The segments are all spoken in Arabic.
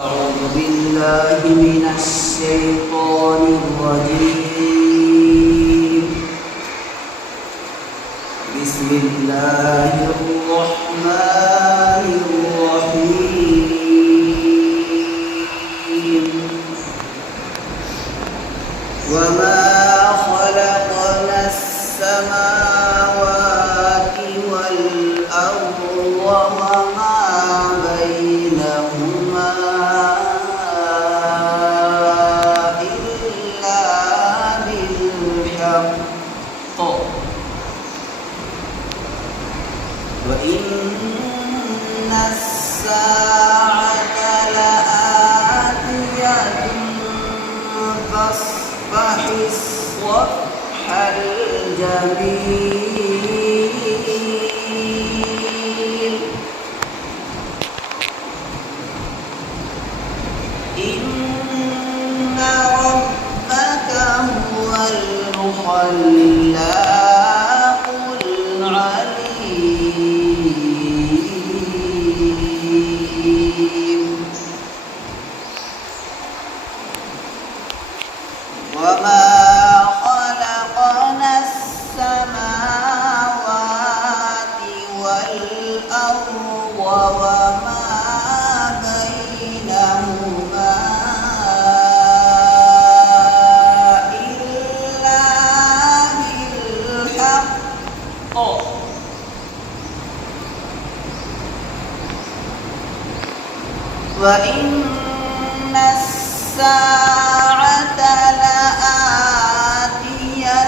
أعوذ بالله من الشيطان الرجيم. بسم الله الرحمن الرحيم. وما خلقنا السماوات والأرض وما بينهما وإن الساعة لآتية فاصفح الصفح الجميل. إن ربك هو الخلاق العليم. وما خلقنا السماوات والأرض وما بينهما إلا بالحق وإن الساعة لآتية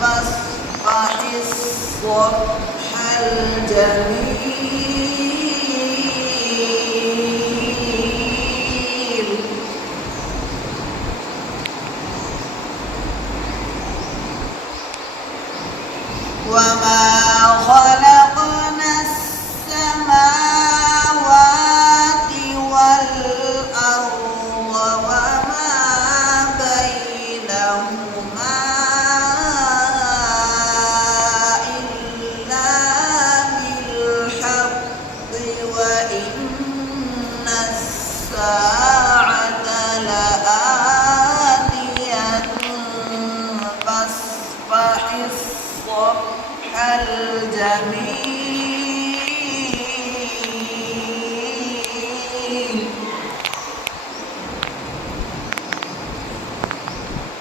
فاصفح الصفح الجميل. وما خلقنا السماوات والأرض وما بينهما إلا بالحق وإن الساعة لآتية فاصفح الصفح الجميل.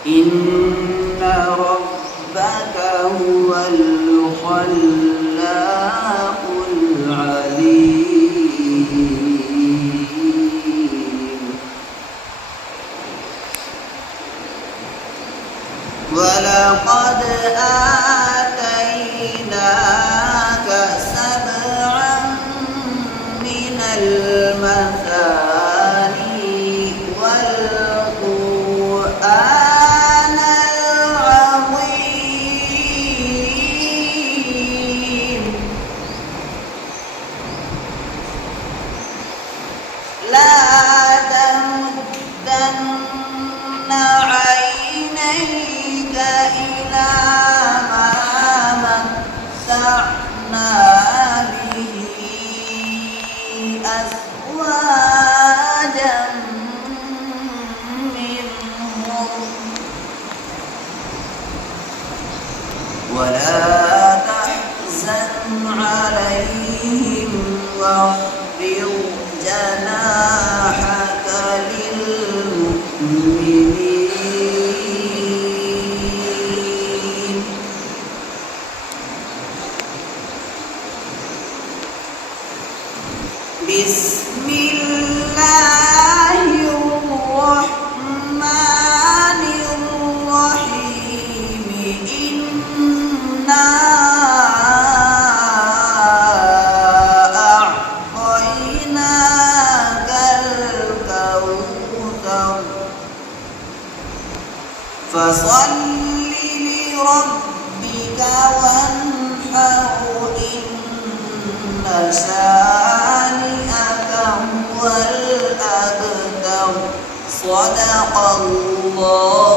إن ربك هو الخلاق العليم. ولقد آتيناك سبعا من المثاني والقرآن العظيم. لا تمدن عينيك إلى ما متعنا به أزواجا منهم ولا تحزن عليهم واخفض جناحك للمؤمنين. بسم الله الرحمن الرحيم. إنا أعطيناك الكوثر فصل لربك وانحر إن شانئك هو الأبتر. صدق الله